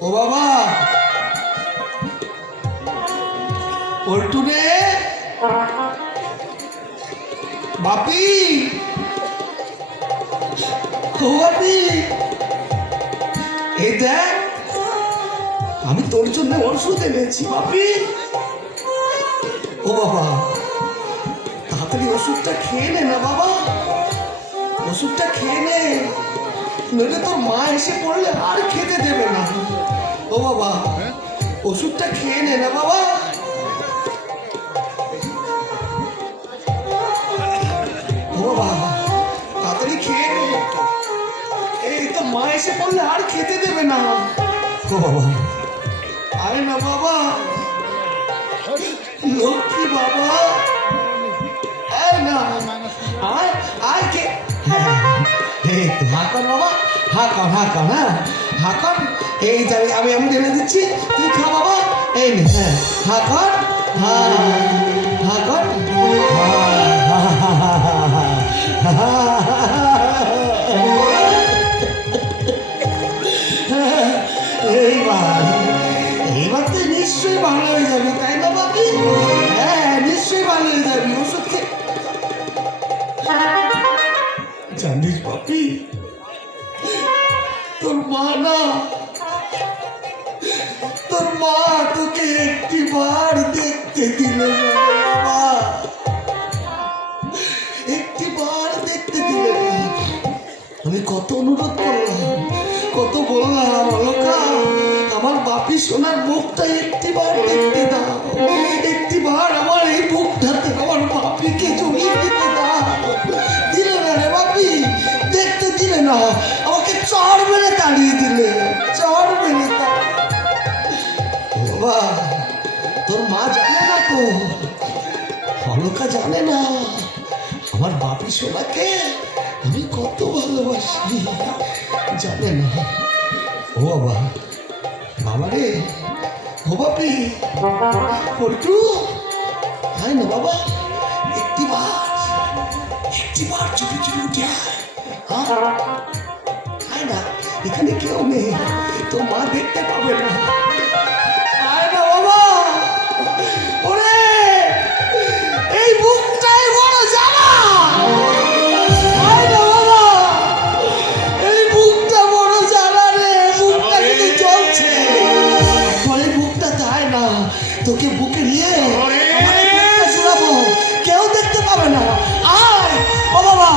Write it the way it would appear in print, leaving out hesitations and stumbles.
ও বাবা পল্টু রে বাপি ও বাপি এই দেখ আমি তোর জন্য ওষুধ এনেছি বাপি ও বাবা তাড়াতাড়ি ওষুধটা খেয়ে নে না বাবা ওষুধটা খেয়ে নে নইলে তোর মা এসে পড়লে আর খেতে দেবে না ও বাবা ওষুধটা খেয়ে নে না বাবা ও বাবা তাড়াতাড়ি খেয়ে নে এই তো মা এসে পড়লে আর খেতে দেবে না ও বাবা আরে না বাবা লক্ষ্মী বাবা আয় না আয় আয় কে হাকন বাবা হাকন হাকন হ্যাঁ হাকন এই যাবে আমি আমি ঢেলে দিচ্ছি তুই খা বাবা এই নে হ্যাঁ হাকন হ্যাঁ হাকন এইবার তুই নিশ্চয়ই ভালো হয়ে যাবি তাই না বাপি হ্যাঁ নিশ্চয়ই ভালো হয়ে যাবি ওষুধ জানিস বাপি তোর মা না তোর মা তোকে একটি বার দেখতে দিল না বাবা একটি বার দেখতে দিল না আমি কত অনুরোধ করলাম কত বললাম অলকা আমার বাপি সোনার মুখটা একটি বার দেখতে দাও একটি বার আমার এই মুখটাতে আমার বাপিকে জড়িয়ে দিতে দাও দিলে না রে বাপি দেখতে দিলে না আমাকে চড় মেরে তাড়িয়ে দিলে চড় মেরে বাবা তোর মা জানে না তো অলকা জানে না আমার বাপি সোনাকে আমি কত ভালোবাসি জানে না ও বাবা বাবা রে ও বাপি পল্টু আয় না বাবা একটি বার চুপি চুপি উঠে আয় না এখানে কেউ নেই তোর মা দেখতে পাবে না আয় না বাবা ওরে এই বুকটাই বড় জ্বালা আয় না বাবা এই বুকটা বড় জ্বালা রে বুকটা কিন্তু জ্বলছে পরে বুকটা তাই না তোকে বুকে নিয়ে জুড়াবো কেউ দেখতে পাবে না আয় ও বাবা